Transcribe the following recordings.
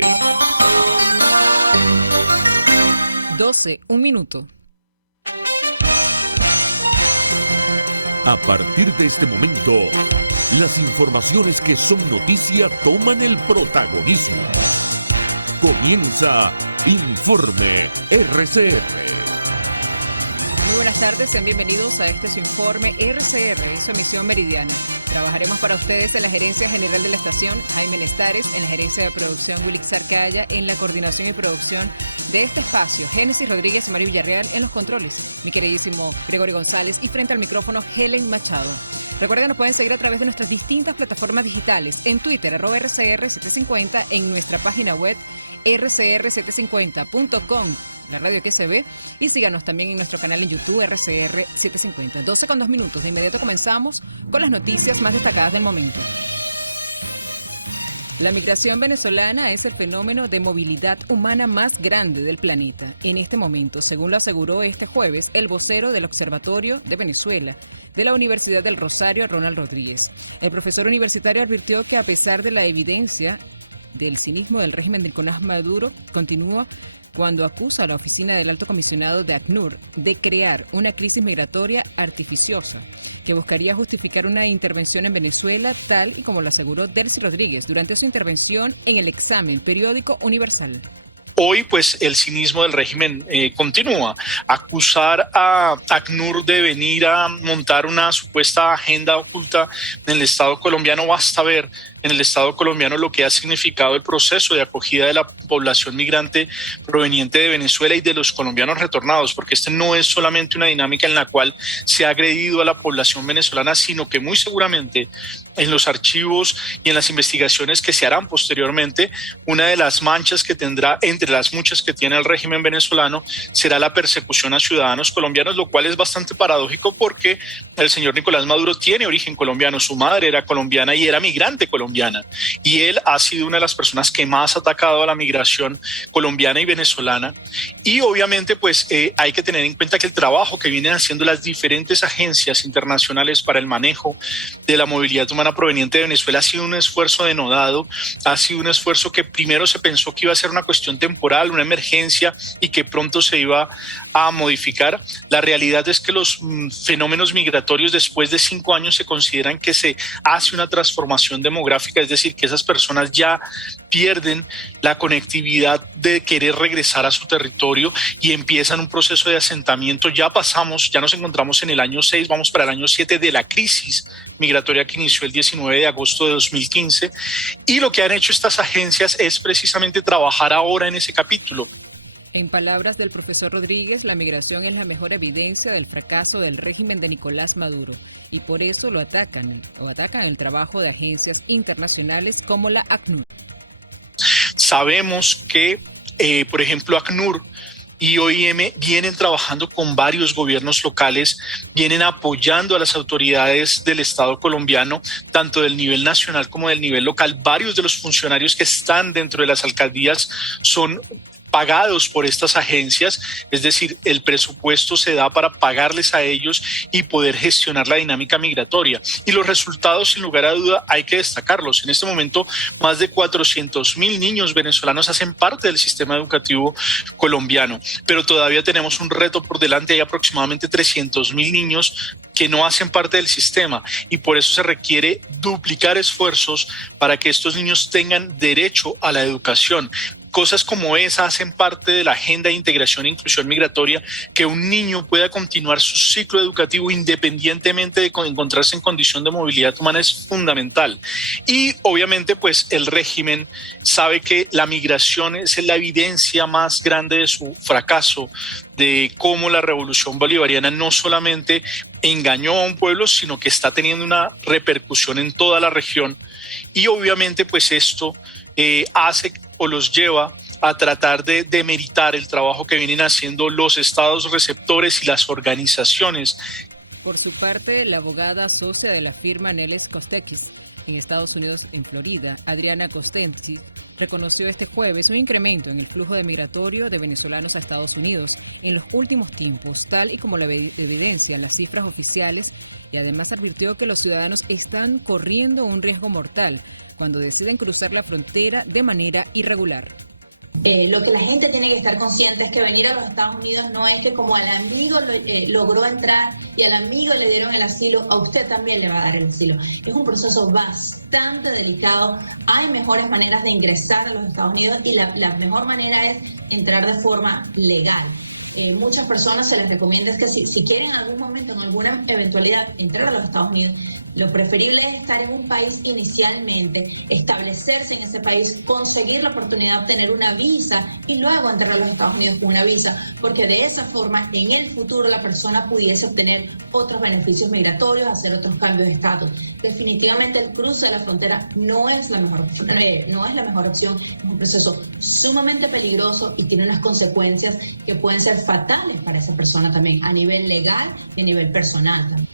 controles. 12, un minuto. A partir de este momento, las informaciones que son noticia toman el protagonismo. Comienza Informe RCR. Muy buenas tardes, sean bienvenidos a este su informe RCR, su emisión meridiana. Trabajaremos para ustedes en la gerencia general de la estación, Jaime Nestares, en la gerencia de producción, Wilix Arcaya, en la coordinación y producción de este espacio, Génesis Rodríguez y Mario Villarreal en los controles, mi queridísimo Gregorio González y frente al micrófono, Helen Machado. Recuerden que nos pueden seguir a través de nuestras distintas plataformas digitales, en Twitter, @RCR750, en nuestra página web, rcr750.com. la radio que se ve, y síganos también en nuestro canal en YouTube RCR750. 12:02. De inmediato comenzamos con las noticias más destacadas del momento. La migración venezolana es el fenómeno de movilidad humana más grande del planeta en este momento, según lo aseguró este jueves el vocero del Observatorio de Venezuela de la Universidad del Rosario, Ronald Rodríguez. El profesor universitario advirtió que a pesar de la evidencia del cinismo del régimen de Nicolás Maduro, continúa cuando acusa a la oficina del Alto Comisionado de ACNUR de crear una crisis migratoria artificiosa que buscaría justificar una intervención en Venezuela, tal y como lo aseguró Delcy Rodríguez durante su intervención en el examen periódico Universal. Hoy, pues, el cinismo del régimen continúa. Acusar a ACNUR de venir a montar una supuesta agenda oculta en el Estado colombiano. Basta ver en el Estado colombiano lo que ha significado el proceso de acogida de la población migrante proveniente de Venezuela y de los colombianos retornados, porque este no es solamente una dinámica en la cual se ha agredido a la población venezolana, sino que muy seguramente en los archivos y en las investigaciones que se harán posteriormente, una de las manchas que tendrá, entre las muchas que tiene el régimen venezolano, será la persecución a ciudadanos colombianos, lo cual es bastante paradójico porque el señor Nicolás Maduro tiene origen colombiano, su madre era colombiana y era migrante colombiana, y él ha sido una de las personas que más ha atacado a la migración colombiana y venezolana. Y obviamente pues hay que tener en cuenta que el trabajo que vienen haciendo las diferentes agencias internacionales para el manejo de la movilidad humana proveniente de Venezuela ha sido un esfuerzo denodado, ha sido un esfuerzo que primero se pensó que iba a ser una cuestión temporal, una emergencia y que pronto se iba a modificar. La realidad es que los fenómenos migratorios después de 5 años se consideran que se hace una transformación demográfica, es decir, que esas personas ya pierden la conectividad de querer regresar a su territorio y empiezan un proceso de asentamiento. Ya nos encontramos en el año 6, vamos para el año 7 de la crisis migratoria que inició el 19 de agosto de 2015, y lo que han hecho estas agencias es precisamente trabajar ahora en ese capítulo. En palabras del profesor Rodríguez, la migración es la mejor evidencia del fracaso del régimen de Nicolás Maduro y por eso lo atacan el trabajo de agencias internacionales como la ACNUR. Sabemos que, por ejemplo, ACNUR y OIM vienen trabajando con varios gobiernos locales, vienen apoyando a las autoridades del Estado colombiano, tanto del nivel nacional como del nivel local. Varios de los funcionarios que están dentro de las alcaldías son pagados por estas agencias, es decir, el presupuesto se da para pagarles a ellos y poder gestionar la dinámica migratoria. Y los resultados, sin lugar a duda, hay que destacarlos. En este momento, más de 400,000 niños venezolanos hacen parte del sistema educativo colombiano, pero todavía tenemos un reto por delante. Hay aproximadamente 300,000 niños que no hacen parte del sistema y por eso se requiere duplicar esfuerzos para que estos niños tengan derecho a la educación. Cosas como esa hacen parte de la agenda de integración e inclusión migratoria, que un niño pueda continuar su ciclo educativo independientemente de encontrarse en condición de movilidad humana es fundamental. Y obviamente pues el régimen sabe que la migración es la evidencia más grande de su fracaso, de cómo la revolución bolivariana no solamente engañó a un pueblo, sino que está teniendo una repercusión en toda la región. Y obviamente pues esto hace o los lleva a tratar de demeritar el trabajo que vienen haciendo los estados receptores y las organizaciones. Por su parte, la abogada socia de la firma Neles Costekis en Estados Unidos, en Florida, Adriana Costensi, reconoció este jueves un incremento en el flujo de migratorio de venezolanos a Estados Unidos en los últimos tiempos, tal y como lo evidencian las cifras oficiales, y además advirtió que los ciudadanos están corriendo un riesgo mortal cuando deciden cruzar la frontera de manera irregular. Lo que la gente tiene que estar consciente es que venir a los Estados Unidos no es que como al amigo logró entrar y al amigo le dieron el asilo, a usted también le va a dar el asilo. Es un proceso bastante delicado. Hay mejores maneras de ingresar a los Estados Unidos y la mejor manera es entrar de forma legal. Muchas personas se les recomienda es que si quieren en algún momento, en alguna eventualidad, entrar a los Estados Unidos, lo preferible es estar en un país inicialmente, establecerse en ese país, conseguir la oportunidad de obtener una visa y luego entrar a los Estados Unidos con una visa, porque de esa forma en el futuro la persona pudiese obtener otros beneficios migratorios, hacer otros cambios de estatus. Definitivamente el cruce de la frontera no es la mejor opción, es un proceso sumamente peligroso y tiene unas consecuencias que pueden ser fatales para esa persona también, a nivel legal y a nivel personal también.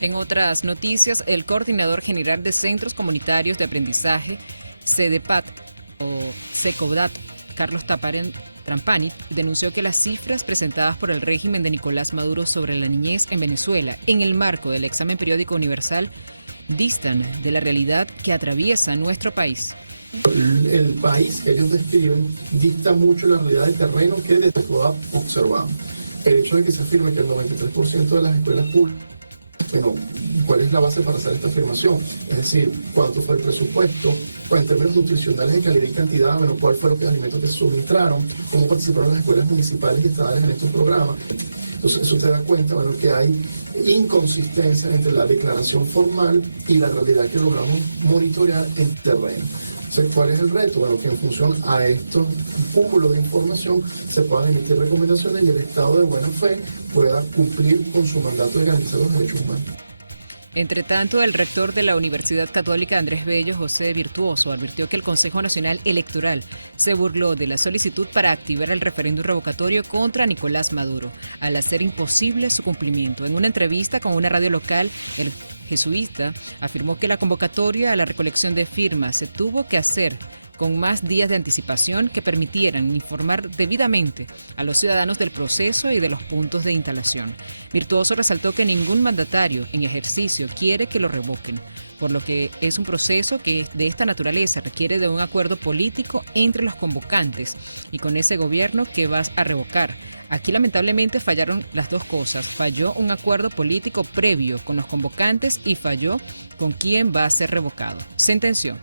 En otras noticias, el coordinador general de Centros Comunitarios de Aprendizaje, CEDEPAT o SECODAT, Carlos Trampani, denunció que las cifras presentadas por el régimen de Nicolás Maduro sobre la niñez en Venezuela en el marco del examen periódico universal distan de la realidad que atraviesa nuestro país. El país que ellos describen dista mucho la realidad del terreno que desde CECODAT observamos. El hecho de que se afirme que el 93% de las escuelas públicas, bueno, ¿cuál es la base para hacer esta afirmación? Es decir, ¿cuánto fue el presupuesto? Pues en términos nutricionales de calidad y cantidad, bueno, ¿cuál fue los alimentos que se suministraron? ¿Cómo participaron las escuelas municipales y estatales en estos programas? Entonces, eso te da cuenta, bueno, que hay inconsistencia entre la declaración formal y la realidad que logramos monitorear en terreno. Entonces, ¿cuál es el reto? Bueno, que en función a estos cúmulos de información se puedan emitir recomendaciones y el Estado de buena fe pueda cumplir con su mandato de garantizar los derechos humanos. Entre tanto, el rector de la Universidad Católica Andrés Bello, José Virtuoso, advirtió que el Consejo Nacional Electoral se burló de la solicitud para activar el referéndum revocatorio contra Nicolás Maduro, al hacer imposible su cumplimiento. En una entrevista con una radio local, el jesuita afirmó que la convocatoria a la recolección de firmas se tuvo que hacer con más días de anticipación que permitieran informar debidamente a los ciudadanos del proceso y de los puntos de instalación. Virtuoso resaltó que ningún mandatario en ejercicio quiere que lo revoquen, por lo que es un proceso que de esta naturaleza requiere de un acuerdo político entre los convocantes y con ese gobierno que vas a revocar. Aquí lamentablemente fallaron las dos cosas. Falló un acuerdo político previo con los convocantes y falló con quién va a ser revocado, sentenció.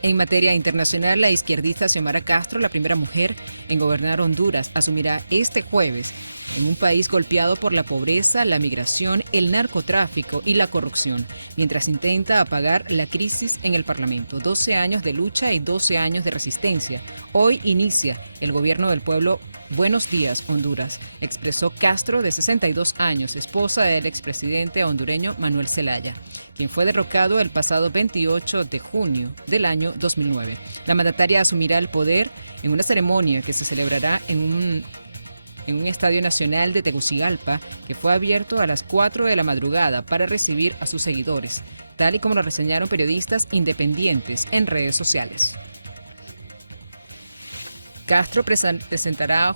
En materia internacional, la izquierdista Xiomara Castro, la primera mujer en gobernar Honduras, asumirá este jueves en un país golpeado por la pobreza, la migración, el narcotráfico y la corrupción, mientras intenta apagar la crisis en el Parlamento. 12 años de lucha y 12 años de resistencia. Hoy inicia el gobierno del pueblo. Buenos días, Honduras, expresó Castro, de 62 años, esposa del expresidente hondureño Manuel Zelaya, quien fue derrocado el pasado 28 de junio del año 2009. La mandataria asumirá el poder en una ceremonia que se celebrará en un estadio nacional de Tegucigalpa, que fue abierto a las 4 de la madrugada para recibir a sus seguidores, tal y como lo reseñaron periodistas independientes en redes sociales. Castro presentará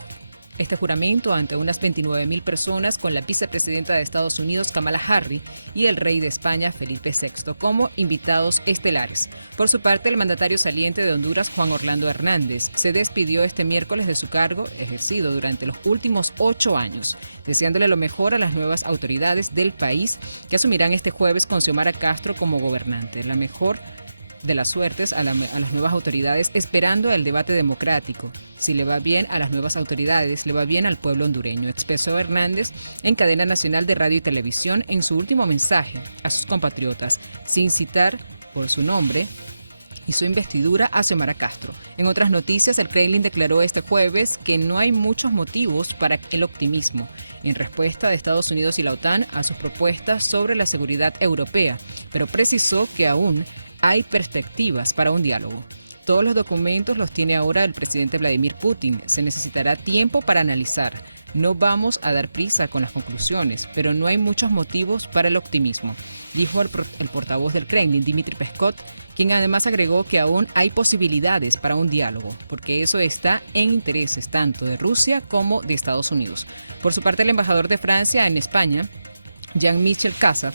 este juramento ante unas 29.000 personas con la vicepresidenta de Estados Unidos, Kamala Harris, y el rey de España, Felipe VI, como invitados estelares. Por su parte, el mandatario saliente de Honduras, Juan Orlando Hernández, se despidió este miércoles de su cargo ejercido durante los últimos 8 años, deseándole lo mejor a las nuevas autoridades del país que asumirán este jueves con Xiomara Castro como gobernante. La mejor de las suertes a las nuevas autoridades, esperando el debate democrático. Si le va bien a las nuevas autoridades, le va bien al pueblo hondureño, expresó Hernández en cadena nacional de radio y televisión en su último mensaje a sus compatriotas, sin citar por su nombre y su investidura a Xiomara Castro. En otras noticias, el Kremlin declaró este jueves que no hay muchos motivos para el optimismo en respuesta de Estados Unidos y la OTAN a sus propuestas sobre la seguridad europea, pero precisó que aún hay perspectivas para un diálogo. Todos los documentos los tiene ahora el presidente Vladimir Putin. Se necesitará tiempo para analizar. No vamos a dar prisa con las conclusiones, pero no hay muchos motivos para el optimismo, dijo el portavoz del Kremlin, Dmitry Peskov, quien además agregó que aún hay posibilidades para un diálogo, porque eso está en intereses tanto de Rusia como de Estados Unidos. Por su parte, el embajador de Francia en España, Jean-Michel Caza,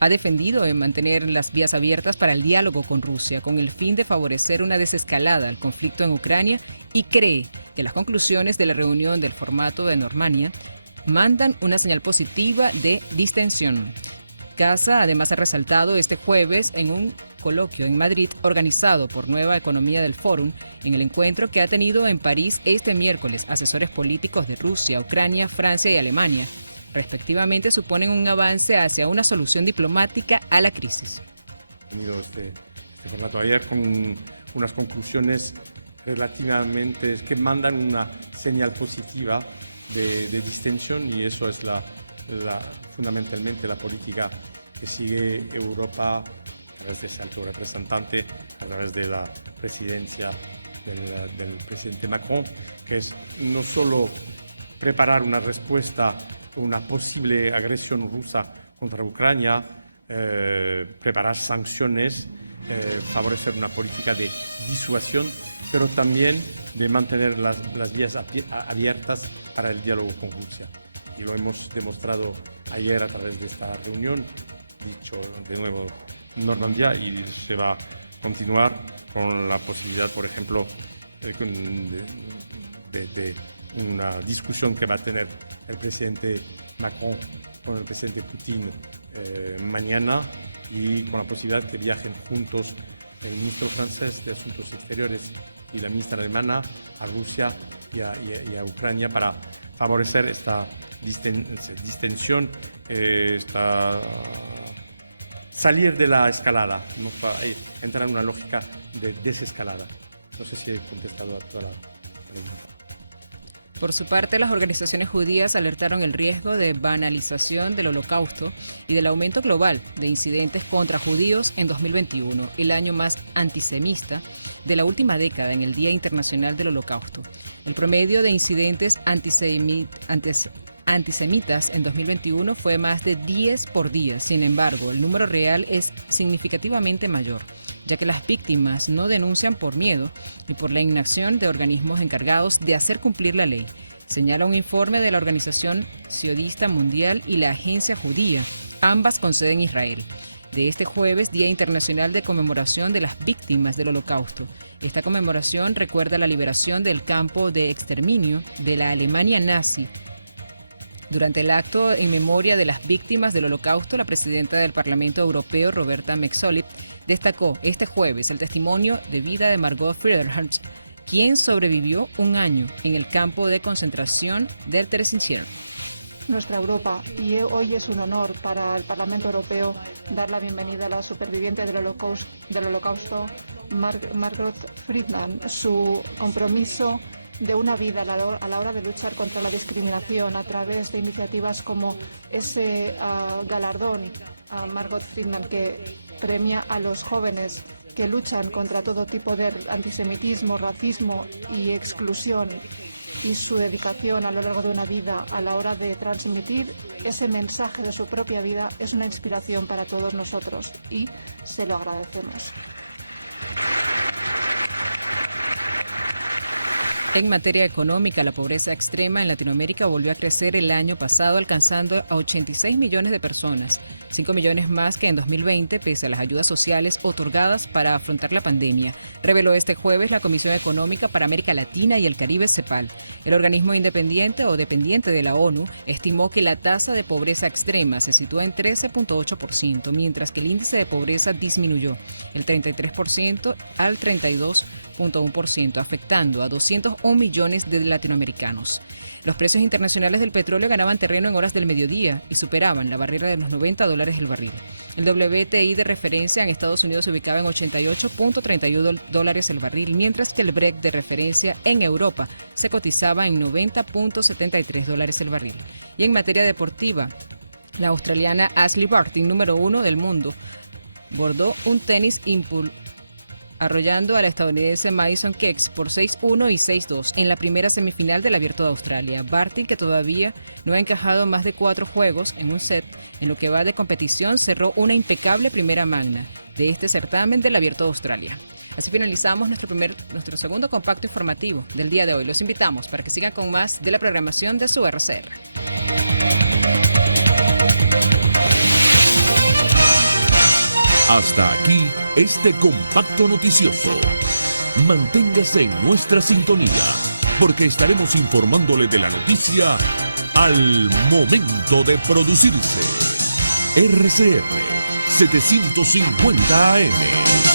ha defendido en mantener las vías abiertas para el diálogo con Rusia con el fin de favorecer una desescalada al conflicto en Ucrania y cree que las conclusiones de la reunión del formato de Normandía mandan una señal positiva de distensión. Casa además ha resaltado este jueves en un coloquio en Madrid organizado por Nueva Economía del Fórum, en el encuentro que ha tenido en París este miércoles asesores políticos de Rusia, Ucrania, Francia y Alemania. Respectivamente, suponen un avance hacia una solución diplomática a la crisis. He tenido este formato ayer con unas conclusiones relativamente que mandan una señal positiva de distensión, y eso es fundamentalmente la política que sigue Europa a través de ese alto representante, a través de la presidencia del presidente Macron, que es no solo preparar una respuesta a una posible agresión rusa contra Ucrania, preparar sanciones, favorecer una política de disuasión, pero también de mantener las vías abiertas para el diálogo con Rusia. Y lo hemos demostrado ayer a través de esta reunión, dicho de nuevo Normandía, y se va a continuar con la posibilidad, por ejemplo, de una discusión que va a tener el presidente Macron con el presidente Putin mañana, y con la posibilidad que viajen juntos el ministro francés de Asuntos Exteriores y la ministra alemana a Rusia y a Ucrania para favorecer esta distensión, salir de la escalada, ¿no? Entrar en una lógica de desescalada. No sé si he contestado a toda la pregunta. Por su parte, las organizaciones judías alertaron el riesgo de banalización del Holocausto y del aumento global de incidentes contra judíos en 2021, el año más antisemita de la última década en el Día Internacional del Holocausto. El promedio de incidentes antisemitas en 2021 fue más de 10 por día. Sin embargo, el número real es significativamente mayor, ya que las víctimas no denuncian por miedo y por la inacción de organismos encargados de hacer cumplir la ley, señala un informe de la Organización Sionista Mundial y la Agencia Judía, ambas con sede en Israel, de este jueves, Día Internacional de Conmemoración de las Víctimas del Holocausto. Esta conmemoración recuerda la liberación del campo de exterminio de la Alemania nazi. Durante el acto en memoria de las víctimas del Holocausto, la presidenta del Parlamento Europeo, Roberta Metsola, destacó este jueves el testimonio de vida de Margot Friedrich, quien sobrevivió un año en el campo de concentración del Theresienstadt. Nuestra Europa, y hoy es un honor para el Parlamento Europeo dar la bienvenida a la superviviente del Holocausto, Margot Friedman. Su compromiso de una vida a la hora de luchar contra la discriminación a través de iniciativas como ese galardón a Margot Friedman, que premia a los jóvenes que luchan contra todo tipo de antisemitismo, racismo y exclusión, y su dedicación a lo largo de una vida a la hora de transmitir ese mensaje de su propia vida es una inspiración para todos nosotros, y se lo agradecemos. En materia económica, la pobreza extrema en Latinoamérica volvió a crecer el año pasado, alcanzando a 86 millones de personas, 5 millones más que en 2020, pese a las ayudas sociales otorgadas para afrontar la pandemia, reveló este jueves la Comisión Económica para América Latina y el Caribe, CEPAL. El organismo independiente o dependiente de la ONU estimó que la tasa de pobreza extrema se sitúa en 13.8%, mientras que el índice de pobreza disminuyó el 33% al 32.1%, afectando a 201 millones de latinoamericanos. Los precios internacionales del petróleo ganaban terreno en horas del mediodía y superaban la barrera de los $90 el barril. El WTI de referencia en Estados Unidos se ubicaba en $88.31 el barril, mientras que el Brent de referencia en Europa se cotizaba en $90.73 el barril. Y en materia deportiva, la australiana Ashley Barty, número 1 del mundo, bordó un tenis arrollando a la estadounidense Madison Keys por 6-1 y 6-2 en la primera semifinal del Abierto de Australia. Barty, que todavía no ha encajado más de 4 juegos en un set en lo que va de competición, cerró una impecable primera magna de este certamen del Abierto de Australia. Así finalizamos nuestro segundo compacto informativo del día de hoy. Los invitamos para que sigan con más de la programación de su RCR. Hasta aquí este compacto noticioso. Manténgase en nuestra sintonía, porque estaremos informándole de la noticia al momento de producirse. RCR 750 AM.